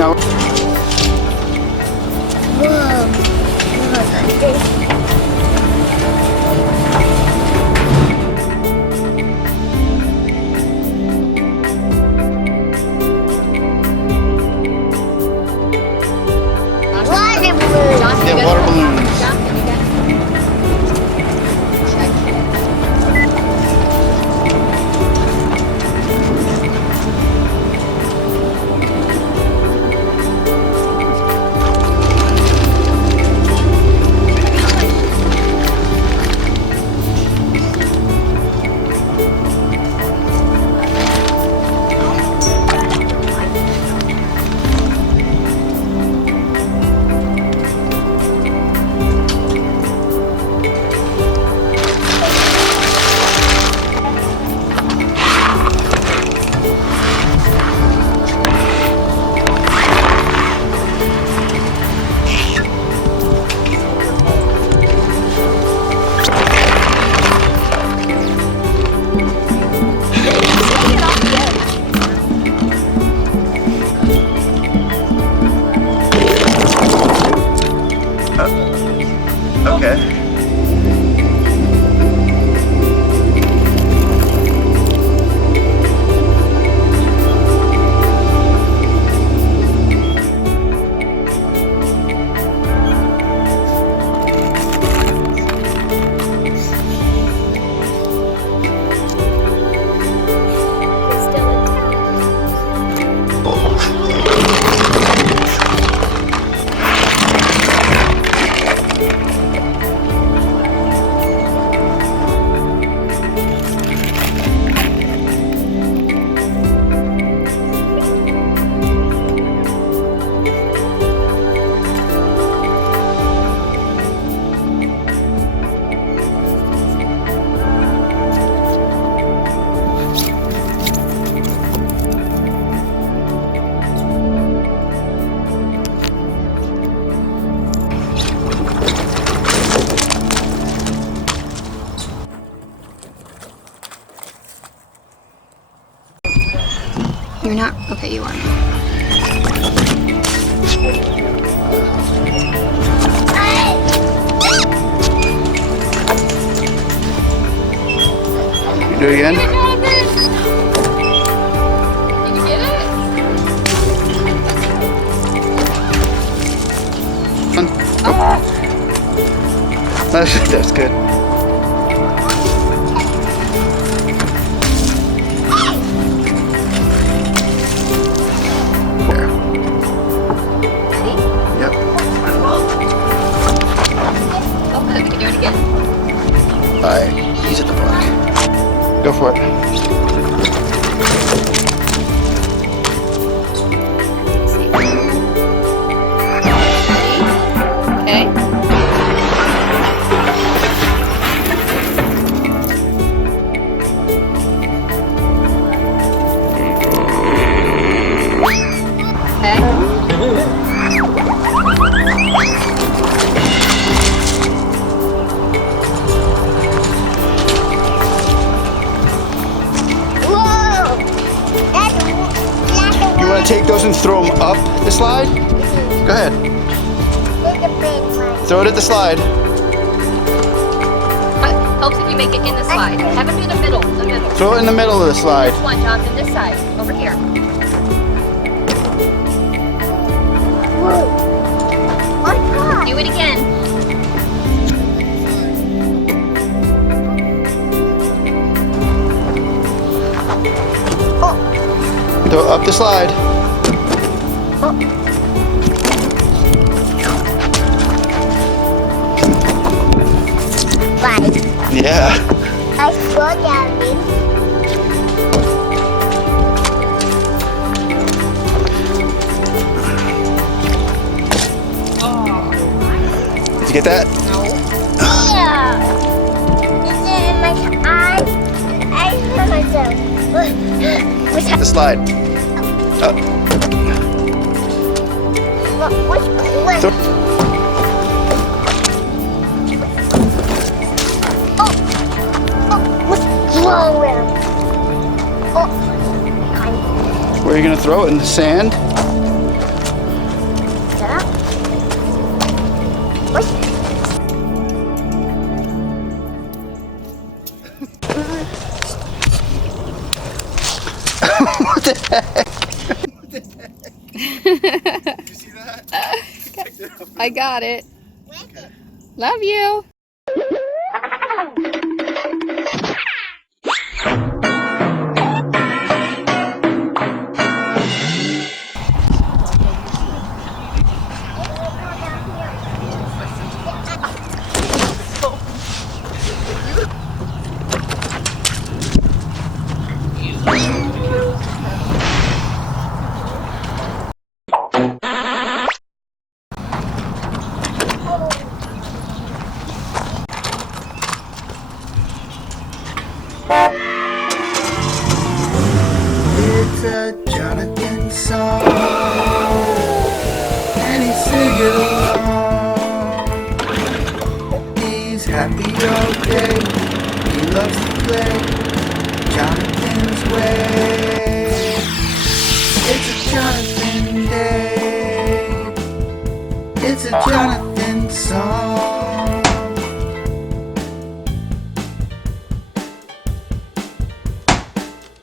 No. Yeah, water balloons. Okay. You're not? Okay, you are. Do it again. Did you get it? That's good. Yep. Oh, good. We can do it again. Alright, he's at the park. Go for it. Okay. You want to take those and throw them up the slide? Go ahead. Throw it at the slide. Helps if you make it in the slide. Have it in the middle. Throw it in the middle of the slide. Which one, Jonathan? This side. Over here. Do it again. Throw it up the slide. Yeah. I saw Gavin. Did you get that? No. Yeah. It's in my eye. I hurt myself. Which The slide. Which Throw- what's wrong with him? Where are you going to throw it? In the sand? What the heck? Did you see that? I got it. Love you. It's a Jonathan song, and he's singing along. He's happy all day, he loves to play Jonathan's way. It's a Jonathan day, it's a Jonathan song.